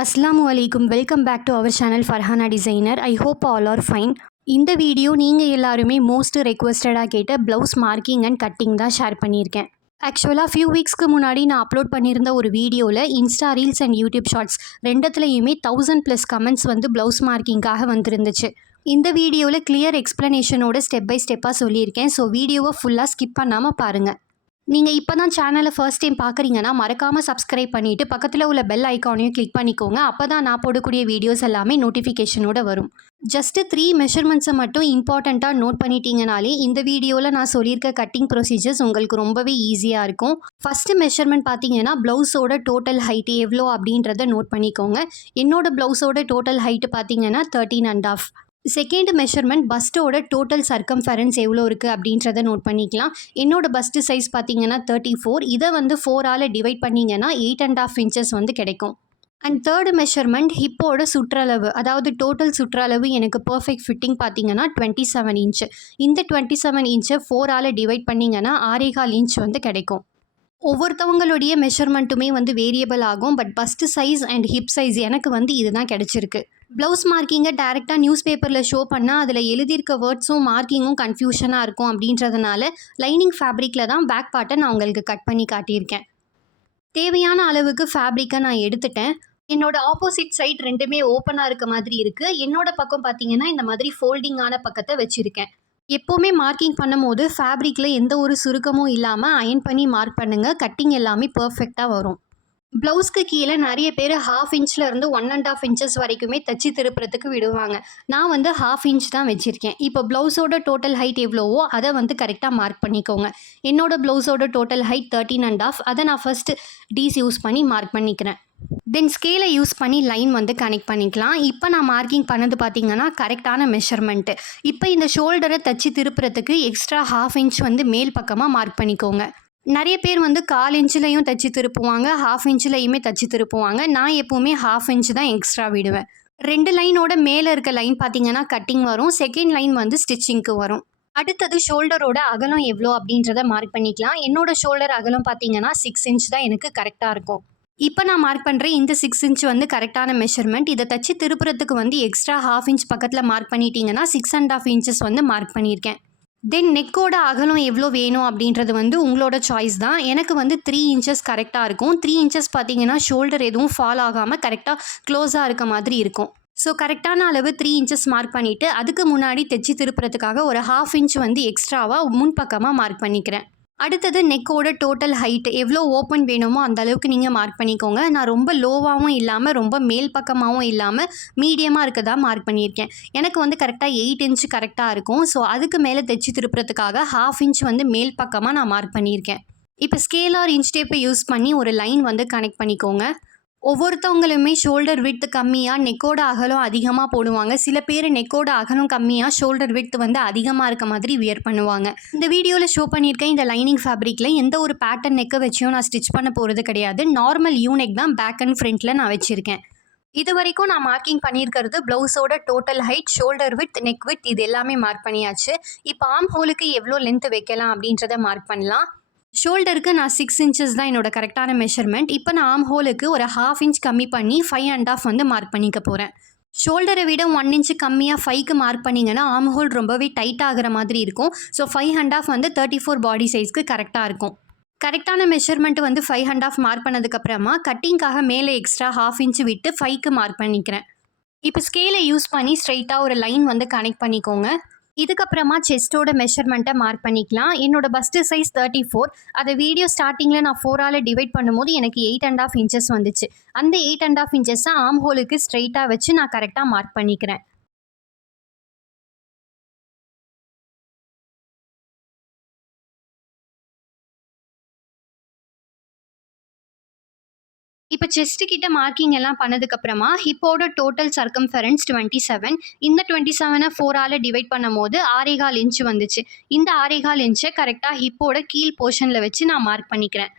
Assalamu alaikum. Welcome back to our channel farhanadesigner. I hope all are fine. இந்த video நீங்கள் எல்லாருமே most ரெக்வஸ்டடாக கேட்ட blouse marking and cutting தான் share பண்ணியிருக்கேன். ஆக்சுவலாக ஃபியூ வீக்ஸ்க்கு முன்னாடி நான் அப்லோட் பண்ணியிருந்த ஒரு வீடியோவில் insta reels and YouTube shorts ரெண்டுத்துலேயுமே 1000+ கமெண்ட்ஸ் வந்து ப்ளவுஸ் மார்க்கிங்காக வந்துருந்துச்சு. இந்த வீடியோவில் கிளியர் எக்ஸ்ப்ளனேஷனோட ஸ்டெப் பை ஸ்டெப்பாக சொல்லியிருக்கேன். ஸோ வீடியோவை ஃபுல்லாக ஸ்கிப் பண்ணாமல் பாருங்கள். நீங்கள் இப்போ தான் சேனலை ஃபர்ஸ்ட் டைம் பார்க்குறீங்கன்னா மறக்காமல் சப்ஸ்கிரைப் பண்ணிவிட்டு பக்கத்தில் உள்ள பெல் ஐக்கானையும் கிளிக் பண்ணிக்கோங்க. அப்போ தான் நான் போடக்கூடிய வீடியோஸ் எல்லாமே நோட்டிஃபிகேஷனோட வரும். ஜஸ்ட்டு 3 மெஷர்மெண்ட்ஸை மட்டும் இம்பார்ட்டண்ட்டாக நோட் பண்ணிட்டீங்கனாலே இந்த வீடியோவில் நான் சொல்லியிருக்க கட்டிங் ப்ரொசீஜர்ஸ் உங்களுக்கு ரொம்பவே ஈஸியாக இருக்கும். ஃபஸ்ட்டு மெஷர்மெண்ட் பார்த்தீங்கன்னா ப்ளவுஸோட டோட்டல் ஹைட்டு எவ்வளோ அப்படின்றத நோட் பண்ணிக்கோங்க. என்னோடய ப்ளவுஸோட டோட்டல் ஹைட்டு பார்த்தீங்கன்னா 13.5. செகண்ட் மெஷர்மெண்ட் பஸ்ட்டோட டோட்டல் சர்க்கம்ஃபரன்ஸ் எவ்வளோ இருக்குது அப்படின்றத நோட் பண்ணிக்கலாம். என்னோடய பஸ்ட்டு சைஸ் பார்த்தீங்கன்னா 34. இதை வந்து 4ஆல் டிவைட் பண்ணிங்கன்னா 8.5 இன்ச்சஸ் வந்து கிடைக்கும். அண்ட் தேர்டு மெஷர்மெண்ட் ஹிப்போட சுற்றளவு, அதாவது டோட்டல் சுற்றளவு எனக்கு பர்ஃபெக்ட் ஃபிட்டிங் பார்த்தீங்கன்னா 27 இன்ச்சு. இந்த 27 இன்ச்சை 4ஆல் டிவைட் பண்ணிங்கன்னா 6.25 இன்ச் வந்து கிடைக்கும். ஒவ்வொருத்தவங்களுடைய மெஷர்மெண்ட்டுமே வந்து வேரியபிள் ஆகும். But first size and hip size எனக்கு வந்து இதுதான் கிடச்சிருக்கு. ப்ளவுஸ் மார்க்கிங்கை டேரெக்டாக நியூஸ் பேப்பரில் ஷோ பண்ணால் அதில் எழுதியிருக்க வேர்ட்ஸும் மார்க்கிங்கும் கன்ஃபியூஷனாக இருக்கும். அப்படின்றதுனால லைனிங் ஃபேப்ரிக்கில் தான் பேக் பார்ட்டை நான் உங்களுக்கு கட் பண்ணி காட்டியிருக்கேன். தேவையான அளவுக்கு ஃபேப்ரிக்கை நான் எடுத்துட்டேன். என்னோடய ஆப்போசிட் சைட் ரெண்டுமே ஓப்பனாக இருக்க மாதிரி இருக்குது. என்னோடய பக்கம் பார்த்தீங்கன்னா இந்த மாதிரி ஃபோல்டிங்கான பக்கத்தை வச்சுருக்கேன். எப்போவுமே மார்க்கிங் பண்ணும் போது ஃபேப்ரிக்கில் எந்த ஒரு சுருக்கமும் இல்லாமல் அயன் பண்ணி மார்க் பண்ணுங்கள். கட்டிங் எல்லாமே பர்ஃபெக்டாக வரும். ப்ளவுஸ்க்கு கீழே நிறைய பேர் 1/2 இன்ச்லேருந்து 1.5 இன்ச்சஸ் வரைக்குமே தச்சு திருப்புறதுக்கு விடுவாங்க. நான் வந்து 1/2 இன்ச் தான் வச்சுருக்கேன். இப்போ ப்ளவுஸோட டோட்டல் ஹைட் எவ்வளவோ அதை வந்து கரெக்டாக மார்க் பண்ணிக்கோங்க. என்னோடய ப்ளவுஸோட டோட்டல் ஹைட் 13.5. அதை நான் ஃபஸ்ட்டு டீஸ் யூஸ் பண்ணி மார்க் பண்ணிக்கிறேன். தென் ஸ்கேலை யூஸ் பண்ணி லைன் வந்து கனெக்ட் பண்ணிக்கலாம். இப்போ நான் மார்க்கிங் பண்ணது பார்த்தீங்கன்னா கரெக்டான மெஷர்மெண்ட்டு. இப்போ இந்த ஷோல்டரை தச்சு திருப்புறதுக்கு எக்ஸ்ட்ரா 1/2 இன்ச் வந்து மேல் பக்கமாக மார்க் பண்ணிக்கோங்க. நிறைய பேர் வந்து 1/4 இன்ச்லையும் தச்சு திருப்புவாங்க, 1/2 இன்ச்லையுமே தச்சு திருப்புவாங்க. நான் எப்போவுமே 1/2 இன்ச் தான் எக்ஸ்ட்ரா விடுவேன். 2 லைனோட மேலே இருக்க லைன் பார்த்தீங்கன்னா கட்டிங் வரும். செகண்ட் லைன் வந்து ஸ்டிச்சிங்க்கு வரும். அடுத்தது ஷோல்டரோட அகலம் எவ்வளோ அப்படின்றத மார்க் பண்ணிக்கலாம். என்னோட ஷோல்டர் அகலம் பார்த்தீங்கன்னா 6 இன்ச் தான் எனக்கு கரெக்டாக இருக்கும். இப்போ நான் மார்க் பண்ணுறேன் இந்த 6 இன்ச் வந்து கரெக்டான மெஷர்மெண்ட். இதை தச்சு திருப்புறத்துக்கு வந்து எக்ஸ்ட்ரா 1/2 இன்ச் பக்கத்தில் மார்க் பண்ணிட்டீங்கன்னா 6.5 இன்ச்சஸ் வந்து மார்க் பண்ணியிருக்கேன். தென் நெக்கோட அகலம் எவ்வளோ வேணும் அப்படின்றது வந்து உங்களோட சாய்ஸ் தான். எனக்கு வந்து 3 இன்ச்சஸ் கரெக்டாக இருக்கும். 3 இன்ச்சஸ் பார்த்தீங்கன்னா ஷோல்டர் எதுவும் ஃபால் ஆகாமல் கரெக்டாக க்ளோஸாக இருக்க மாதிரி இருக்கும். ஸோ கரெக்டான அளவு 3 இன்ச்சஸ் மார்க் பண்ணிவிட்டு அதுக்கு முன்னாடி தைச்சி திருப்புறதுக்காக ஒரு 1/2 இன்ச் வந்து எக்ஸ்ட்ராவாக முன்பக்கமாக மார்க் பண்ணிக்கிறேன். அடுத்தது நெக்கோட டோட்டல் ஹைட் எவ்வளோ ஓப்பன் வேணுமோ அந்த அளவுக்கு நீங்கள் மார்க் பண்ணிக்கோங்க. நான் ரொம்ப லோவாகவும் இல்லாமல் ரொம்ப மேல் பக்கமாகவும் இல்லாமல் மீடியமாக இருக்கதா மார்க் பண்ணியிருக்கேன். எனக்கு வந்து கரெக்டாக 8 இன்ச் கரெக்டாக இருக்கும். ஸோ அதுக்கு மேலே தைச்சி திருப்புறதுக்காக 1/2 இன்ச் வந்து மேல் பக்கமாக நான் மார்க் பண்ணியிருக்கேன். இப்போ ஸ்கேல் ஆர் இன்ச் டேப்பை யூஸ் பண்ணி ஒரு லைன் வந்து கனெக்ட் பண்ணிக்கோங்க. ஒவ்வொருத்தவங்களுமே ஷோல்டர் விட்த் கம்மியாக நெக்கோட அகலம் அதிகமாக போடுவாங்க. சில பேர் நெக்கோட அகலம் கம்மியாக ஷோல்டர் விட்த் வந்து அதிகமாக இருக்க மாதிரி வியர் பண்ணுவாங்க. இந்த வீடியோவில் ஷோ பண்ணியிருக்கேன் இந்த லைனிங் ஃபேப்ரிக்கில் எந்த ஒரு பேட்டர்ன் நெக்கை வச்சியும் நான் ஸ்டிச் பண்ண போகிறது கிடையாது. நார்மல் யூனெக் தான் பேக் அண்ட் ஃப்ரண்ட்டில் நான் வச்சுருக்கேன். இது வரைக்கும் நான் மார்க்கிங் பண்ணியிருக்கிறது ப்ளவுஸோட total height, shoulder width, neck width இது எல்லாமே மார்க் பண்ணியாச்சு. இப்போ ஆர்ம் ஹோலுக்கு எவ்வளோ லென்த் வைக்கலாம் அப்படின்றத மார்க் பண்ணலாம். ஷோல்டருக்கு நான் 6 இன்ச்சஸ் தான் என்னோட கரெக்டான மெஷர்மெண்ட். இப்போ நான் ஆர்ம் ஹோலுக்கு ஒரு 1/2 இன்ச் கம்மி பண்ணி 5.5 வந்து மார்க் பண்ணிக்க போகிறேன். ஷோல்டரை விட 1 இன்ச்சு கம்மியாக 5க்கு மார்க் பண்ணிங்கன்னா ஆர்ம் ஹோல் ரொம்பவே டைட் ஆகிற மாதிரி இருக்கும். ஸோ 5.5 வந்து 34 பாடி சைஸ்க்கு கரெக்டாக இருக்கும். கரெக்டான மெஷர்மெண்ட் வந்து 5.5 மார்க் பண்ணதுக்கப்புறமா கட்டிங்காக மேலே எக்ஸ்ட்ரா 1/2 இன்ச் விட்டு 5க்கு மார்க் பண்ணிக்கிறேன். இப்போ ஸ்கேலை யூஸ் பண்ணி ஸ்ட்ரைட்டாக ஒரு லைன் வந்து கனெக்ட் பண்ணிக்கோங்க. இதுக்கப்புறமா செஸ்ட்டோட மெஷர்மெண்ட்டை மார்க் பண்ணிக்கலாம். என்னோடய பஸ்ட்டு சைஸ் 34. அதை வீடியோ ஸ்டார்டிங்கில் நான் 4ஆல் டிவைட் பண்ணும்போது எனக்கு 8.5 இன்ச்சஸ் வந்துச்சு. அந்த 8.5 இன்ச்சஸை ஆர்ம் ஹோலுக்கு ஸ்ட்ரைட்டாக வச்சு நான் கரெக்டாக மார்க் பண்ணிக்கிறேன். இப்போ செஸ்ட்டு கிட்ட மார்க்கிங் எல்லாம் பண்ணதுக்கப்புறமா ஹிப்போட டோட்டல் சர்க்கம்ஃபரன்ஸ் 27. இந்த 27ஐ 4ஆல் டிவைட் பண்ணும் போது 6.25 இன்ச் வந்துச்சு. இந்த 6.25 இன்ச்சை கரெக்டாக ஹிப்போட கீழ் போர்ஷனில் வச்சு நான் மார்க் பண்ணிக்கிறேன்.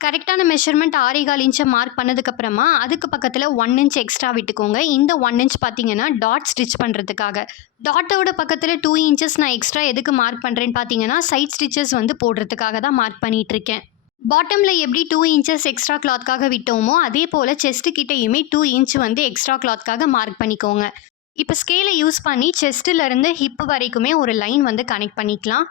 கரெக்டான மெஷர்மெண்ட் 6.25 இன்ச்சை மார்க் பண்ணதுக்கப்புறமா அதுக்கு பக்கத்தில் 1 இன்ச் எக்ஸ்ட்ரா விட்டுக்கோங்க. இந்த 1 இன்ச் பார்த்தீங்கன்னா டாட் ஸ்டிச் பண்ணுறதுக்காக. டாட்டோட பக்கத்தில் 2 இன்ச்சஸ் நான் எக்ஸ்ட்ரா எதுக்கு மார்க் பண்ணுறேன்னு பார்த்தீங்கன்னா சைட் ஸ்டிச்சஸ் வந்து போடுறதுக்காக தான் மார்க் பண்ணிகிட்ருக்கேன். பாட்டமில் எப்படி 2 இன்ச்சஸ் எக்ஸ்ட்ரா கிளாத்காக விட்டோமோ அதே போல் செஸ்ட்டு கிட்டேயுமே 2 இன்ச் வந்து எக்ஸ்ட்ரா கிளாத்காக மார்க் பண்ணிக்கோங்க. இப்போ ஸ்கேலை யூஸ் பண்ணி செஸ்ட்டிலேருந்து ஹிப் வரைக்குமே ஒரு லைன் வந்து கனெக்ட் பண்ணிக்கலாம்.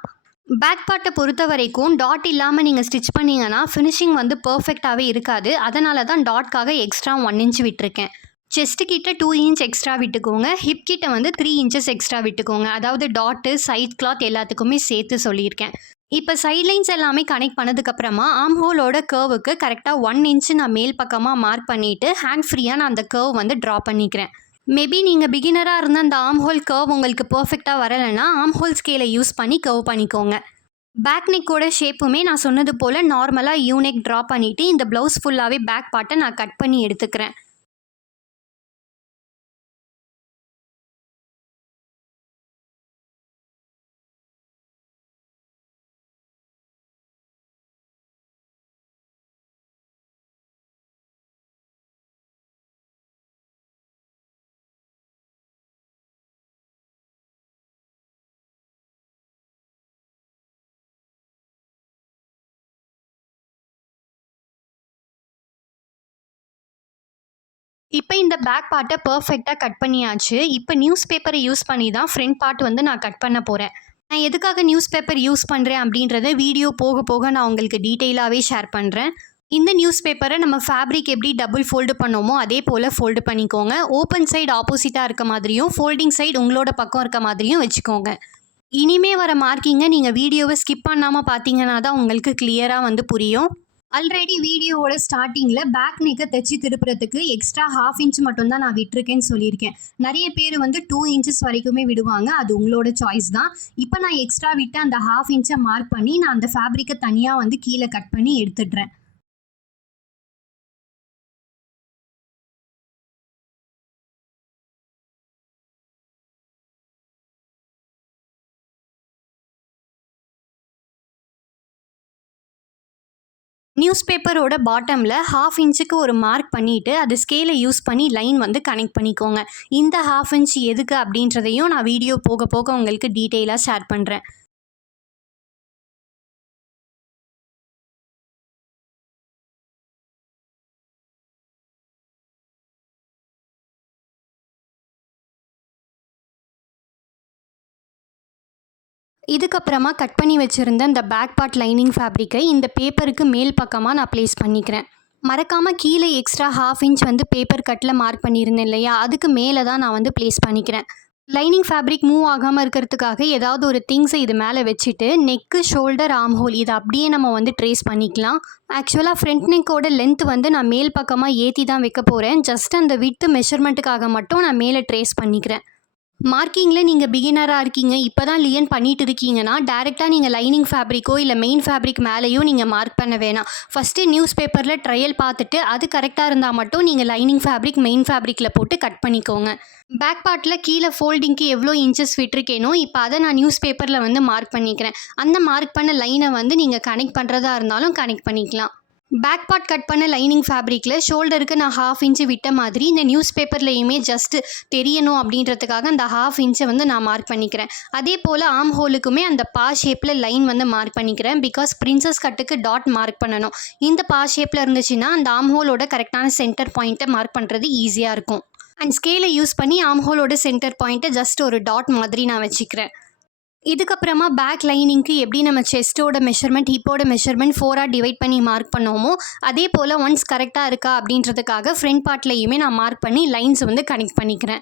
பேக் பார்ட்டை பொறுத்த வரைக்கும் டாட் இல்லாமல் நீங்கள் ஸ்டிச் பண்ணிங்கன்னா ஃபினிஷிங் வந்து பர்ஃபெக்டாகவே இருக்காது. அதனால தான் டாட்காக எக்ஸ்ட்ரா 1 இன்ச் விட்டுருக்கேன். செஸ்ட்டு கிட்ட 2 இன்ச் எக்ஸ்ட்ரா விட்டுக்கோங்க. ஹிப் கிட்ட வந்து 3 இன்ச்சஸ் எக்ஸ்ட்ரா விட்டுக்கோங்க. அதாவது டாட்டு சைட் கிளாத் எல்லாத்துக்குமே சேர்த்து சொல்லியிருக்கேன். இப்போ சைட்லைன்ஸ் எல்லாமே கனெக்ட் பண்ணதுக்கப்புறமா ஆம் ஹோலோட கர்வுக்கு கரெக்டாக 1 இன்ச்சு நான் மேல் பக்கமாக மார்க் பண்ணிவிட்டு ஹேண்ட் ஃப்ரீயாக நான் அந்த கர்வ் வந்து ட்ரா பண்ணிக்கிறேன். மேபி நீங்கள் பிகினராக இருந்தால் அந்த ஆம் ஹோல் கர்வ் உங்களுக்கு பர்ஃபெக்டாக வரலைன்னா ஆம் ஹோல் ஸ்கேலை யூஸ் பண்ணி கர்வ் பண்ணிக்கோங்க. பேக் நெக்கோட ஷேப்புமே நான் சொன்னது போல் நார்மலாக யூனெக் ட்ரா பண்ணிவிட்டு இந்த ப்ளவுஸ் ஃபுல்லாகவே பேக் பார்ட்டை நான் கட் பண்ணி எடுத்துக்கிறேன். இப்போ இந்த பேக் பார்ட்டை பர்ஃபெக்டாக கட் பண்ணியாச்சு. இப்போ நியூஸ் பேப்பரை யூஸ் பண்ணி தான் ஃப்ரண்ட் பார்ட் வந்து நான் கட் பண்ண போகிறேன். நான் எதுக்காக நியூஸ் பேப்பர் யூஸ் பண்ணுறேன் அப்படின்றத வீடியோ போக போக நான் உங்களுக்கு டீட்டெயிலாகவே ஷேர் பண்ணுறேன். இந்த நியூஸ் பேப்பரை நம்ம ஃபேப்ரிக் எப்படி டபுள் ஃபோல்டு பண்ணோமோ அதே போல் ஃபோல்டு பண்ணிக்கோங்க. ஓப்பன் சைடு ஆப்போசிட்டாக இருக்க மாதிரியும் ஃபோல்டிங் சைடு உங்களோட பக்கம் இருக்க மாதிரியும் வச்சுக்கோங்க. இனிமே வர மார்க்கிங்கை நீங்கள் வீடியோவை ஸ்கிப் பண்ணாமல் பார்த்தீங்கன்னா தான் உங்களுக்கு கிளியராக வந்து புரியும். ஆல்ரெடி வீடியோவோட ஸ்டார்டிங்கில் பேக் நெக்கை தைச்சி திருப்புறதுக்கு எக்ஸ்ட்ரா 1/2 இன்ச் மட்டும்தான் நான் விட்டுருக்கேன்னு சொல்லியிருக்கேன். நிறைய பேர் வந்து 2 இன்ச்சஸ் வரைக்குமே விடுவாங்க. அது உங்களோட சாய்ஸ் தான். இப்போ நான் எக்ஸ்ட்ரா விட்டு அந்த 1/2 இன்ச்சை மார்க் பண்ணி நான் அந்த ஃபேப்ரிக்கை தனியாக வந்து கீழே கட் பண்ணி எடுத்துடுறேன். நியூஸ் பேப்பரோட பாட்டமில் 1/2 இன்ச்சுக்கு ஒரு மார்க் பண்ணிவிட்டு அது ஸ்கேலை யூஸ் பண்ணி லைன் வந்து கனெக்ட் பண்ணிக்கோங்க. இந்த 1/2 இன்ச் எதுக்கு அப்படின்றதையும் நான் வீடியோ போக போக உங்களுக்கு டீட்டெயிலாக ஷேர் பண்ணுறேன். இதுக்கப்புறமா கட் பண்ணி வச்சுருந்த இந்த பேக் பார்ட் லைனிங் ஃபேப்ரிக்கை இந்த பேப்பருக்கு மேல் பக்கமாக நான் ப்ளேஸ் பண்ணிக்கிறேன். மறக்காமல் கீழே எக்ஸ்ட்ரா 1/2 இன்ச் வந்து பேப்பர் கட்டில் மார்க் பண்ணியிருந்தேன் இல்லையா, அதுக்கு மேலே தான் நான் வந்து ப்ளேஸ் பண்ணிக்கிறேன். லைனிங் ஃபேப்ரிக் மூவ் ஆகாமல் இருக்கிறதுக்காக ஏதாவது ஒரு திங்ஸை இது மேலே வச்சுட்டு நெக்கு, ஷோல்டர், ஆர்ம் ஹோல் இதை அப்படியே நம்ம வந்து ட்ரேஸ் பண்ணிக்கலாம். ஆக்சுவலாக ஃப்ரண்ட் நெக்கோட லென்த் வந்து நான் மேல் பக்கமாக ஏற்றி தான் வைக்க போகிறேன். ஜஸ்ட் அந்த விட்த் மெஷர்மெண்ட்டுக்காக மட்டும் நான் மேலே ட்ரேஸ் பண்ணிக்கிறேன். மார்க்கிங்கில் நீங்கள் பிகினராக இருக்கீங்க, இப்போ தான் லியன் பண்ணிட்டு இருக்கீங்கன்னா டேரெக்டாக நீங்கள் லைனிங் ஃபேப்ரிக்கோ இல்லை மெயின் ஃபேப்ரிக் மேலேயோ நீங்கள் மார்க் பண்ண வேணாம். ஃபஸ்ட்டு நியூஸ் பேப்பரில் ட்ரையல் பார்த்துட்டு அது கரெக்டாக இருந்தால் மட்டும் நீங்கள் லைனிங் ஃபேப்ரிக் மெயின் ஃபேப்ரிக்கில் போட்டு கட் பண்ணிக்கோங்க. பேக் பார்ட்டில் கீழே ஃபோல்டிங்க்கு எவ்வளோ இன்ச்சஸ் விட்டுருக்கேனோ இப்போ அதை நான் நியூஸ் பேப்பரில் வந்து மார்க் பண்ணிக்கிறேன். அந்த மார்க் பண்ண லைனை வந்து நீங்கள் கனெக்ட் பண்ணுறதா இருந்தாலும் கனெக்ட் பண்ணிக்கலாம். பேக் பார்ட் கட் பண்ண லைனிங் ஃபேப்ரிக்கில் ஷோல்டருக்கு நான் 1/2 இன்ச்சு விட்ட மாதிரி இந்த நியூஸ் பேப்பர்லையுமே ஜஸ்ட்டு தெரியணும் அப்படின்றதுக்காக அந்த 1/2 இன்ச்சை வந்து நான் மார்க் பண்ணிக்கிறேன். அதே போல் ஆர்ம் ஹோலுக்குமே அந்த பா ஷேப்பில் லைன் வந்து மார்க் பண்ணிக்கிறேன். பிகாஸ் பிரின்சஸ் கட்டுக்கு டாட் மார்க் பண்ணணும். இந்த பா ஷேப்பில் இருந்துச்சுன்னா அந்த ஆர்ம் ஹோலோட கரெக்டான சென்டர் பாயிண்ட்டை மார்க் பண்ணுறது ஈஸியாக இருக்கும். அண்ட் ஸ்கேலை யூஸ் பண்ணி ஆர்ம் ஹோலோட சென்டர் பாயிண்ட்டை ஜஸ்ட் ஒரு டாட் மாதிரி நான் வச்சுக்கிறேன். இதுக்கப்புறமா பேக் லைனிங்க்கு எப்படி நம்ம செஸ்ட்டோட மெஷர்மெண்ட், ஹிப்போட மெஷர்மெண்ட் 4ஆக டிவைட் பண்ணி மார்க் பண்ணோமோ அதே போல் ஒன்ஸ் கரெக்டாக இருக்கா அப்படின்றதுக்காக ஃப்ரண்ட் பார்ட்லேயுமே நான் மார்க் பண்ணி லைன்ஸ் வந்து கனெக்ட் பண்ணிக்கிறேன்.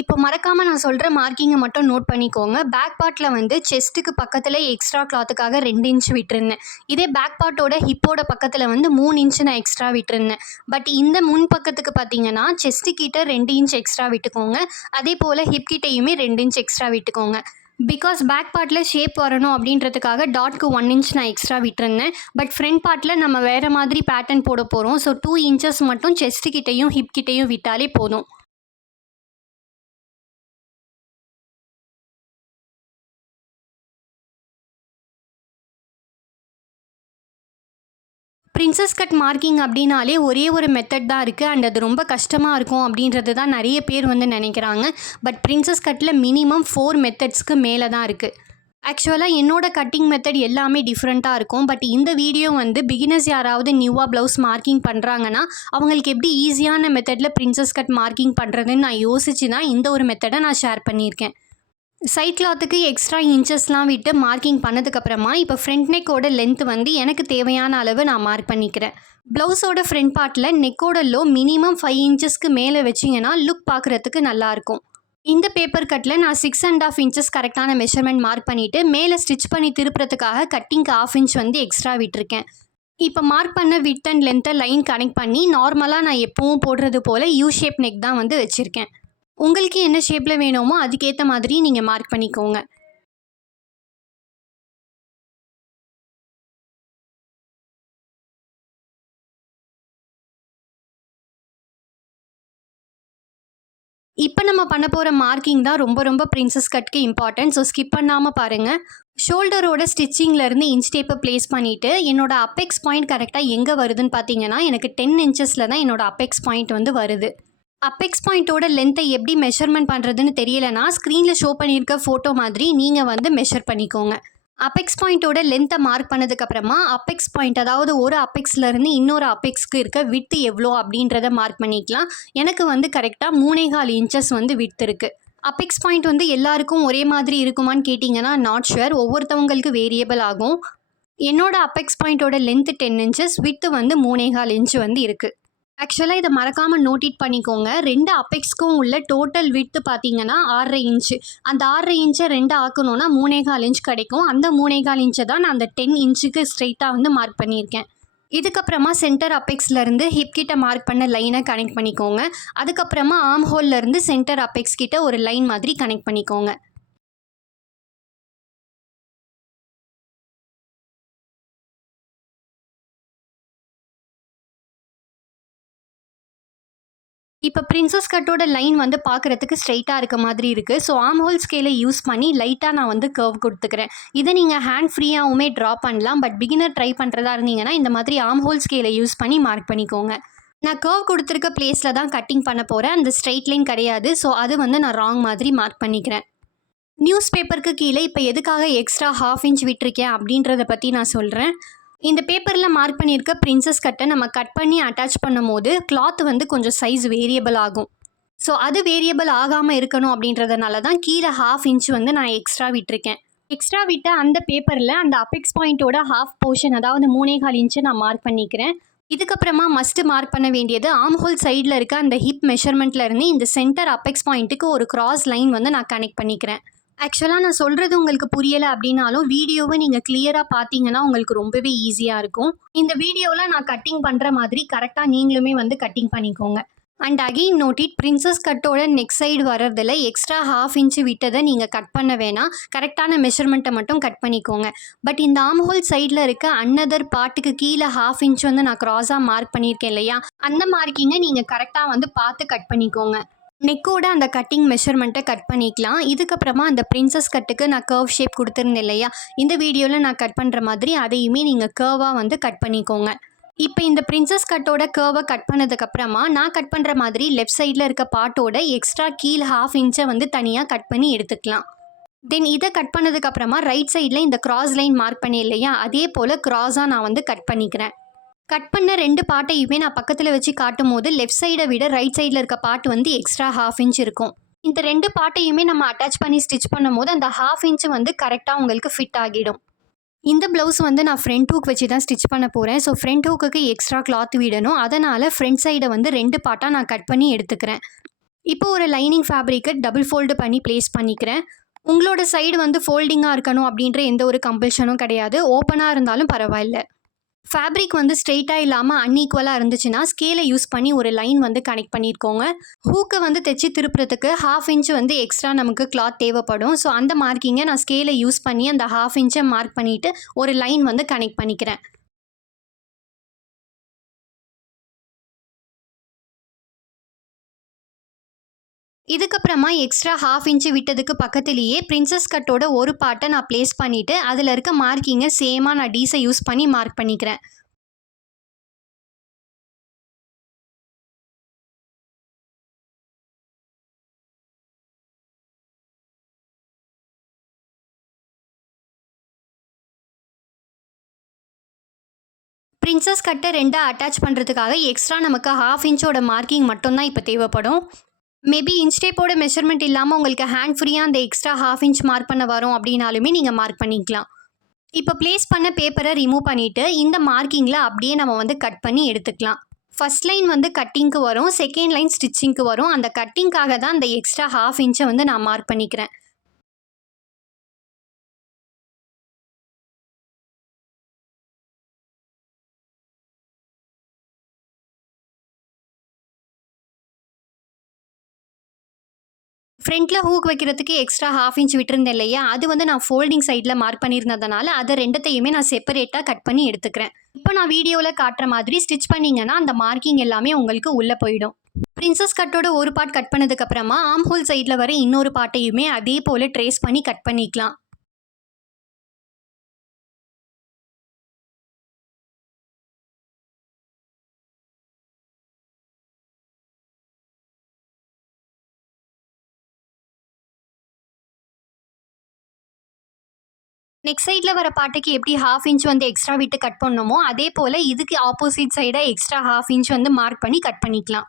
இப்போ மறக்காமல் நான் சொல்கிற மார்க்கிங்கை மட்டும் நோட் பண்ணிக்கோங்க. பேக் பார்ட்டில் வந்து செஸ்ட்டுக்கு பக்கத்தில் எக்ஸ்ட்ரா கிளாத்துக்காக 2 இன்ச் விட்டுருந்தேன். இதே பேக் பார்ட்டோட ஹிப்போட பக்கத்தில் வந்து 3 இன்ச்சு நான் எக்ஸ்ட்ரா விட்டுருந்தேன். பட் இந்த முன் பக்கத்துக்கு பார்த்தீங்கன்னா செஸ்ட்டு கிட்ட 2 இன்ச் எக்ஸ்ட்ரா விட்டுக்கோங்க. அதே போல் ஹிப் கிட்டையுமே 2 இன்ச் எக்ஸ்ட்ரா விட்டுக்கோங்க. பிகாஸ் பேக் பார்ட்டில் ஷேப் வரணும் அப்படின்றதுக்காக டாட்க்கு 1 இன்ச் நான் எக்ஸ்ட்ரா விட்டுருந்தேன். பட் ஃப்ரண்ட் பார்ட்டில் நம்ம வேறு மாதிரி பேட்டர்ன் போட போகிறோம். ஸோ 2 இன்ச்சஸ் மட்டும் செஸ்ட்டு கிட்டையும் ஹிப் கிட்டையும் விட்டாலே போதும். பிரின்சஸ் கட் மார்க்கிங் அப்படின்னாலே ஒரே ஒரு மெத்தட் தான் இருக்குது. அண்ட் அது ரொம்ப கஷ்டமாக இருக்கும் அப்படின்றது தான் நிறைய பேர் வந்து நினைக்கிறாங்க. பட் பிரின்சஸ் கட்டில் மினிமம் 4 மெத்தட்ஸ்க்கு மேலே தான் இருக்குது. ஆக்சுவலாக என்னோட கட்டிங் மெத்தட் எல்லாமே டிஃப்ரெண்ட்டாக இருக்கும். பட் இந்த வீடியோ வந்து பிகினர்ஸ் யாராவது நியூவாக ப்ளவுஸ் மார்க்கிங் பண்ணுறாங்கன்னா அவங்களுக்கு எப்படி ஈஸியான மெத்தடில் பிரின்சஸ் கட் மார்க்கிங் பண்ணுறதுன்னு நான் யோசிச்சு தான் இந்த ஒரு மெத்தடை நான் ஷேர் பண்ணியிருக்கேன். சைட் கிளாத்துக்கு எக்ஸ்ட்ரா இன்ச்சஸ்லாம் விட்டு மார்க்கிங் பண்ணதுக்கப்புறமா இப்போ ஃப்ரண்ட் நெக்கோட லென்த் வந்து எனக்கு தேவையான அளவு நான் மார்க் பண்ணிக்கிறேன். ப்ளவுஸோட ஃப்ரண்ட் பார்ட்டில் நெக்கோட லோ மினிமம் 5 இன்ச்சஸ்க்கு மேலே வச்சிங்கன்னா லுக் பார்க்குறதுக்கு நல்லாயிருக்கும். இந்த பேப்பர் கட்டில் நான் 6.5 இன்ச்சஸ் கரெக்டான மெஷர்மெண்ட் மார்க் பண்ணிவிட்டு மேலே ஸ்டிச் பண்ணி திருப்புறதுக்காக கட்டிங்க்கு 1/2 இன்ச் வந்து எக்ஸ்ட்ரா விட்டுருக்கேன். இப்போ மார்க் பண்ண வித் அண்ட் லென்த்தை லைன் கனெக்ட் பண்ணி நார்மலாக நான் எப்பவும் போடுறது போல் யூ ஷேப் நெக் தான் வந்து வச்சுருக்கேன். உங்களுக்கு என்ன ஷேப்பில் வேணுமோ அதுக்கேற்ற மாதிரி நீங்கள் மார்க் பண்ணிக்கோங்க. இப்போ நம்ம பண்ண போகிற மார்க்கிங் தான் ரொம்ப ரொம்ப பிரின்சஸ் கட்க்கு இம்பார்ட்டன்ட். ஸோ ஸ்கிப் பண்ணாமல் பாருங்கள். ஷோல்டரோட ஸ்டிச்சிங்லேருந்து இன்ச் டேப்பை ப்ளேஸ் பண்ணிவிட்டு என்னோட அப்பெக்ஸ் பாயிண்ட் கரெக்டாக எங்கே வருதுன்னு பார்த்தீங்கன்னா எனக்கு 10 இன்ச்சஸில் தான் என்னோட அப்பெக்ஸ் பாயிண்ட் வந்து வருது. அப்பெக்ஸ் பாயிண்ட்டோட லென்த்தை எப்படி மெஷர்மெண்ட் பண்ணுறதுன்னு தெரியலனா ஸ்க்ரீனில் ஷோ பண்ணியிருக்க ஃபோட்டோ மாதிரி நீங்கள் வந்து மெஷர் பண்ணிக்கோங்க. அப்பெக்ஸ் பாயிண்ட்டோட லென்த்தை மார்க் பண்ணதுக்கப்புறமா அப்பெக்ஸ் பாயிண்ட் அதாவது ஒரு அப்பெக்ஸ்லேருந்து இன்னொரு அப்பெக்ஸ்க்கு இருக்க விட்த் எவ்வளோ அப்படின்றத மார்க் பண்ணிக்கலாம். எனக்கு வந்து கரெக்டாக 3.25 இன்ச்சஸ் வந்து விட்த் இருக்குது. அப்பெக்ஸ் பாயிண்ட் வந்து எல்லாருக்கும் ஒரே மாதிரி இருக்குமான்னு கேட்டிங்கன்னா நாட் ஷுர், ஒவ்வொருத்தவங்களுக்கு வேரியபிள் ஆகும். என்னோட அப்பெக்ஸ் பாயிண்ட்டோட லென்த்து 10 இன்ச்சஸ், விட்த் வந்து 3.25 இன்ச் வந்து இருக்குது. ஆக்சுவலாக இதை மறக்காமல் நோட்டீட் பண்ணிக்கோங்க. 2 அப்பெக்ஸ்க்கும் உள்ள டோட்டல் விட்த்து பார்த்தீங்கன்னா 6.5 இன்ச்சு. அந்த 6.5 இன்ச்சை 2 ஆக்கணும்னா 3.25 இன்ச் கிடைக்கும். அந்த 3.25 இன்ச்சை தான் நான் அந்த 10 இன்ச்சுக்கு ஸ்ட்ரெயிட்டாக வந்து மார்க் பண்ணியிருக்கேன். இதுக்கப்புறமா சென்டர் அப்பெக்ஸ்லேருந்து ஹிப் கிட்ட மார்க் பண்ண லைனை கனெக்ட் பண்ணிக்கோங்க. அதுக்கப்புறமா ஆர்ம் ஹோல்லேருந்து சென்டர் அப்பெக்ஸ் கிட்ட ஒரு லைன் மாதிரி கனெக்ட் பண்ணிக்கோங்க. இப்போ பிரின்சஸ் கட்டோட லைன் வந்து பார்க்குறதுக்கு ஸ்ட்ரெயிட்டாக இருக்க மாதிரி இருக்குது. ஸோ ஆர்ம் ஹோல் ஸ்கேலை யூஸ் பண்ணி லைட்டாக நான் வந்து கர்வ் கொடுத்துக்கிறேன். இதை நீங்கள் ஹேண்ட் ஃப்ரீயாகவுமே ட்ரா பண்ணலாம். பட் பிகினர் ட்ரை பண்ணுறதா இருந்தீங்கன்னா இந்த மாதிரி ஆர்ம் ஹோல் ஸ்கேலை யூஸ் பண்ணி மார்க் பண்ணிக்கோங்க. நான் கர்வ் கொடுத்துருக்க பிளேஸில் தான் கட்டிங் பண்ண போகிறேன். அந்த ஸ்ட்ரெயிட் லைன் கிடையாது. ஸோ அது வந்து நான் ராங் மாதிரி மார்க் பண்ணிக்கிறேன். நியூஸ் பேப்பருக்கு கீழே இப்போ எதுக்காக எக்ஸ்ட்ரா 1/2 இன்ச் விட்டுருக்கேன் அப்படின்றத பற்றி நான் சொல்கிறேன். இந்த பேப்பரில் மார்க் பண்ணியிருக்க பிரின்சஸ் கட்டை நம்ம கட் பண்ணி அட்டாச் பண்ணும் போது கிளாத் வந்து கொஞ்சம் சைஸ் வேரியபிள் ஆகும். ஸோ அது வேரியபிள் ஆகாமல் இருக்கணும் அப்படின்றதுனால தான் கீழே 1/2 இன்ச் வந்து நான் எக்ஸ்ட்ரா விட்டுருக்கேன். எக்ஸ்ட்ரா விட்ட அந்த பேப்பரில் அந்த அப்பெக்ஸ் பாயிண்ட்டோட ஹாஃப் போர்ஷன் அதாவது 3.25 இன்ச்சு நான் மார்க் பண்ணிக்கிறேன். இதுக்கப்புறமா மஸ்ட்டு மார்க் பண்ண வேண்டியது ஆர்ம் ஹோல் சைடில் இருக்க அந்த ஹிப் மெஷர்மெண்ட்லேருந்து இந்த சென்டர் அப்பெக்ஸ் பாயிண்ட்டுக்கு ஒரு கிராஸ் லைன் வந்து நான் கனெக்ட் பண்ணிக்கிறேன். ஆக்சுவலாக நான் சொல்கிறது உங்களுக்கு புரியலை அப்படின்னாலும் வீடியோவை நீங்கள் கிளியராக பார்த்தீங்கன்னா உங்களுக்கு ரொம்பவே ஈஸியாக இருக்கும். இந்த வீடியோவில் நான் கட்டிங் பண்ணுற மாதிரி கரெக்டாக நீங்களுமே வந்து கட்டிங் பண்ணிக்கோங்க. அண்ட் அகெயின் நோட்டிட் பிரின்சஸ் கட்டோட நெக் சைடு வர்றதில் எக்ஸ்ட்ரா 1/2 இன்ச்சு விட்டதை நீங்கள் கட் பண்ண வேணாம். கரெக்டான மெஷர்மெண்ட்டை மட்டும் கட் பண்ணிக்கோங்க. பட் இந்த ஆர்ம் ஹோல் சைடில் இருக்க அன்னதர் பார்ட்டுக்கு கீழே 1/2 இன்ச் வந்து நான் க்ராஸாக மார்க் பண்ணியிருக்கேன் இல்லையா, அந்த மார்க்கிங்கை நீங்கள் கரெக்டாக வந்து பார்த்து கட் பண்ணிக்கோங்க. நெக்கோட அந்த கட்டிங் மெஷர்மெண்ட்டை கட் பண்ணிக்கலாம். இதுக்கப்புறமா அந்த பிரின்சஸ் கட்டுக்கு நான் கர்வ் ஷேப் கொடுத்துருந்தேன் இல்லையா, இந்த வீடியோவில் நான் கட் பண்ணுற மாதிரி அதையுமே நீங்கள் கர்வாக வந்து கட் பண்ணிக்கோங்க. இப்போ இந்த பிரின்சஸ் கட்டோட கர்வை கட் பண்ணதுக்கப்புறமா நான் கட் பண்ணுற மாதிரி லெஃப்ட் சைடில் இருக்க பார்ட்டோட எக்ஸ்ட்ரா கீழ் 1/2 இன்ச்சை வந்து தனியாக கட் பண்ணி எடுத்துக்கலாம். தென் இதை கட் பண்ணதுக்கப்புறமா ரைட் சைடில் இந்த கிராஸ் லைன் மார்க் பண்ணி இல்லையா, அதே போல் கிராஸாக நான் வந்து கட் பண்ணிக்கிறேன். கட் பண்ண 2 பார்ட்டையுமே நான் பக்கத்தில் வச்சு காட்டும் போது லெஃப்ட் சைடை விட ரைட் சைடில் இருக்க பார்ட் வந்து எக்ஸ்ட்ரா 1/2 இன்ச் இருக்கும். இந்த 2 பார்ட்டையுமே நம்ம அட்டாச் பண்ணி ஸ்டிச் பண்ணும் போது அந்த 1/2 இன்ச் வந்து கரெக்டாக உங்களுக்கு ஃபிட் ஆகிடும். இந்த ப்ளவுஸ் வந்து நான் ஃப்ரண்ட் ஹூக் வச்சு தான் ஸ்டிச் பண்ண போகிறேன். ஸோ ஃப்ரண்ட் ஹூக்குக்கு எக்ஸ்ட்ரா கிளாத் விடணும். அதனால் ஃப்ரண்ட் சைடை வந்து 2 பார்ட்டாக நான் கட் பண்ணி எடுத்துக்கிறேன். இப்போ ஒரு லைனிங் ஃபேப்ரிக்கை டபுள் ஃபோல்டு பண்ணி ப்ளேஸ் பண்ணிக்கிறேன். உங்களோட சைடு வந்து ஃபோல்டிங்காக இருக்கணும் அப்படின்ற எந்த ஒரு கம்பல்ஷனும் கிடையாது. ஓப்பனாக இருந்தாலும் பரவாயில்ல. ஃபேப்ரிக் வந்து ஸ்ட்ரெயிட்டாக இல்லாமல் அன்ஈக்குவலாக இருந்துச்சுன்னா ஸ்கேலை யூஸ் பண்ணி ஒரு லைன் வந்து கனெக்ட் பண்ணியிருக்கோங்க. ஹூக்கை வந்து தைச்சி திருப்புறதுக்கு 1/2 இன்ச் வந்து எக்ஸ்ட்ரா நமக்கு கிளாத் தேவைப்படும். ஸோ அந்த மார்க்கிங்கை நான் ஸ்கேலை யூஸ் பண்ணி அந்த 1/2 இன்ச்சை மார்க் பண்ணிவிட்டு ஒரு லைன் வந்து கனெக்ட் பண்ணிக்கிறேன். இதுக்கப்புறமா எக்ஸ்ட்ரா 1/2 இன்ச்சு விட்டதுக்கு பக்கத்துலேயே பிரின்சஸ் கட்டோட ஒரு பார்ட்டை நான் ப்ளேஸ் பண்ணிவிட்டு அதில் இருக்க மார்க்கிங்கை சேமாக நான் டீஸை யூஸ் பண்ணி மார்க் பண்ணிக்கிறேன். பிரின்சஸ் கட்டை 2 அட்டாச் பண்ணுறதுக்காக எக்ஸ்ட்ரா நமக்கு 1/2 இன்ச்சோட மார்க்கிங் மட்டும்தான் இப்போ தேவைப்படும். மேபி இன்ச் டேப்போட மெஷர்மெண்ட் இல்லாமல் உங்களுக்கு ஹேண்ட் ஃப்ரீயாக அந்த எக்ஸ்ட்ரா 1/2 இன்ச் மார்க் பண்ண வரும் அப்படின்னாலுமே நீங்கள் மார்க் பண்ணிக்கலாம். இப்போ ப்ளேஸ் பண்ண பேப்பரை ரிமூவ் பண்ணிவிட்டு இந்த மார்க்கிங்கில் அப்படியே நம்ம வந்து கட் பண்ணி எடுத்துக்கலாம். ஃபர்ஸ்ட் லைன் வந்து கட்டிங்க்கு வரும், செகண்ட் லைன் ஸ்டிச்சிங்க்கு வரும். அந்த கட்டிங்காக தான் அந்த எக்ஸ்ட்ரா 1/2 இன்ச்சை வந்து நான் மார்க் பண்ணிக்கிறேன். ஃப்ரண்ட்டில் ஹூக் வைக்கிறதுக்கு எக்ஸ்ட்ரா 1/2 இன்ச் விட்டுருந்தேன் இல்லையா, அது வந்து நான் ஃபோல்டிங் சைடில் மார்க் பண்ணியிருந்ததுனால அதை 2த்தையுமே நான் செப்பரேட்டாக கட் பண்ணி எடுத்துக்கிறேன். இப்போ நான் வீடியோவில் காட்டுற மாதிரி ஸ்டிச் பண்ணிங்கன்னா அந்த மார்க்கிங் எல்லாமே உங்களுக்கு உள்ளே போயிடும். பிரின்சஸ் கட்டோட ஒரு பார்ட் கட் பண்ணதுக்கப்புறமா ஆர்ம் ஹோல் சைடில் வர இன்னொரு பார்ட்டையுமே அதே போல் ட்ரேஸ் பண்ணி கட் பண்ணிக்கலாம். நெக்ஸ்ட் சைடில் வர பாட்டுக்கு எப்படி 1/2 இன்ச் வந்து எக்ஸ்ட்ரா விட்டு கட் பண்ணணுமோ அதே போல் இதுக்கு ஆப்போசிட் சைடை எக்ஸ்ட்ரா 1/2 இன்ச் வந்து மார்க் பண்ணி கட் பண்ணிக்கலாம்.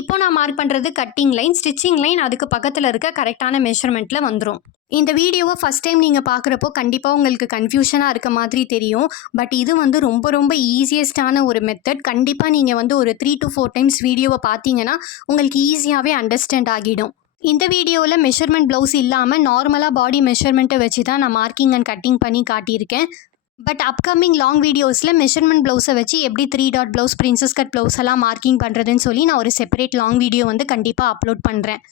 இப்போ நான் மார்க் பண்ணுறது கட்டிங் லைன், ஸ்டிச்சிங் லைன் அதுக்கு பக்கத்தில் இருக்க கரெக்டான மெஷர்மெண்ட்டில் வந்துடும். இந்த வீடியோவை ஃபஸ்ட் டைம் நீங்கள் பார்க்குறப்போ கண்டிப்பாக உங்களுக்கு கன்ஃபியூஷனாக இருக்க மாதிரி தெரியும். பட் இது வந்து ரொம்ப ரொம்ப ஈஸியஸ்டான ஒரு மெத்தட். கண்டிப்பாக நீங்கள் வந்து ஒரு 3 to 4 டைம்ஸ் வீடியோவை பார்த்தீங்கன்னா உங்களுக்கு ஈஸியாகவே அண்டர்ஸ்டாண்ட் ஆகிடும். இந்த வீடியோவில் மெஷர்மெண்ட் ப்ளவுஸ் இல்லாமல் நார்மலாக பாடி மெஷர்மெண்ட்டை வச்சு தான் நான் மார்க்கிங் அண்ட் கட்டிங் பண்ணி காட்டியிருக்கேன். பட் அப்கமிங் லாங் வீடியோஸில் மெஷர்மெண்ட் ப்ளவுஸை வச்சு எப்படி 3 dot blouse, princess cut blouse எல்லாம் மார்க்கிங் பண்ணுறதுன்னு சொல்லி நான் ஒரு செப்பரேட் லாங் வீடியோ வந்து கண்டிப்பாக அப்லோட் பண்ணுறேன்.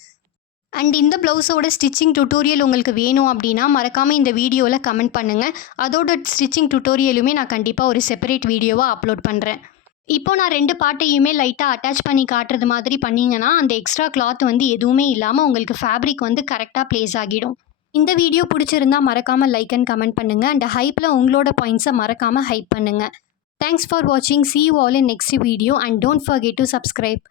அண்ட் இந்த ப்ளவுஸோட ஸ்டிச்சிங் டுட்டோரியல் உங்களுக்கு வேணும் அப்படின்னா மறக்காமல் இந்த வீடியோவில் கமெண்ட் பண்ணுங்கள். அதோட ஸ்டிச்சிங் டுட்டோரியலுமே நான் கண்டிப்பாக ஒரு செப்பரேட் வீடியோவாக அப்லோட் பண்ணுறேன். இப்போ நான் 2 பார்ட்டையுமே லைட்டாக அட்டாச் பண்ணி காட்டுறது மாதிரி பண்ணிங்கன்னா அந்த எக்ஸ்ட்ரா கிளாத் வந்து எதுவுமே இல்லாமல் உங்களுக்கு ஃபேப்ரிக் வந்து கரெக்டாக ப்ளேஸ் ஆகிடும். இந்த வீடியோ பிடிச்சிருந்தா மறக்காமல் லைக் அண்ட் கமெண்ட் பண்ணுங்கள். அண்ட் ஹைப்பில் உங்களோட பாயிண்ட்ஸை மறக்காமல் ஹைப் பண்ணுங்கள். தேங்க்ஸ் ஃபார் வாட்சிங். See you all in next video and don't forget to subscribe.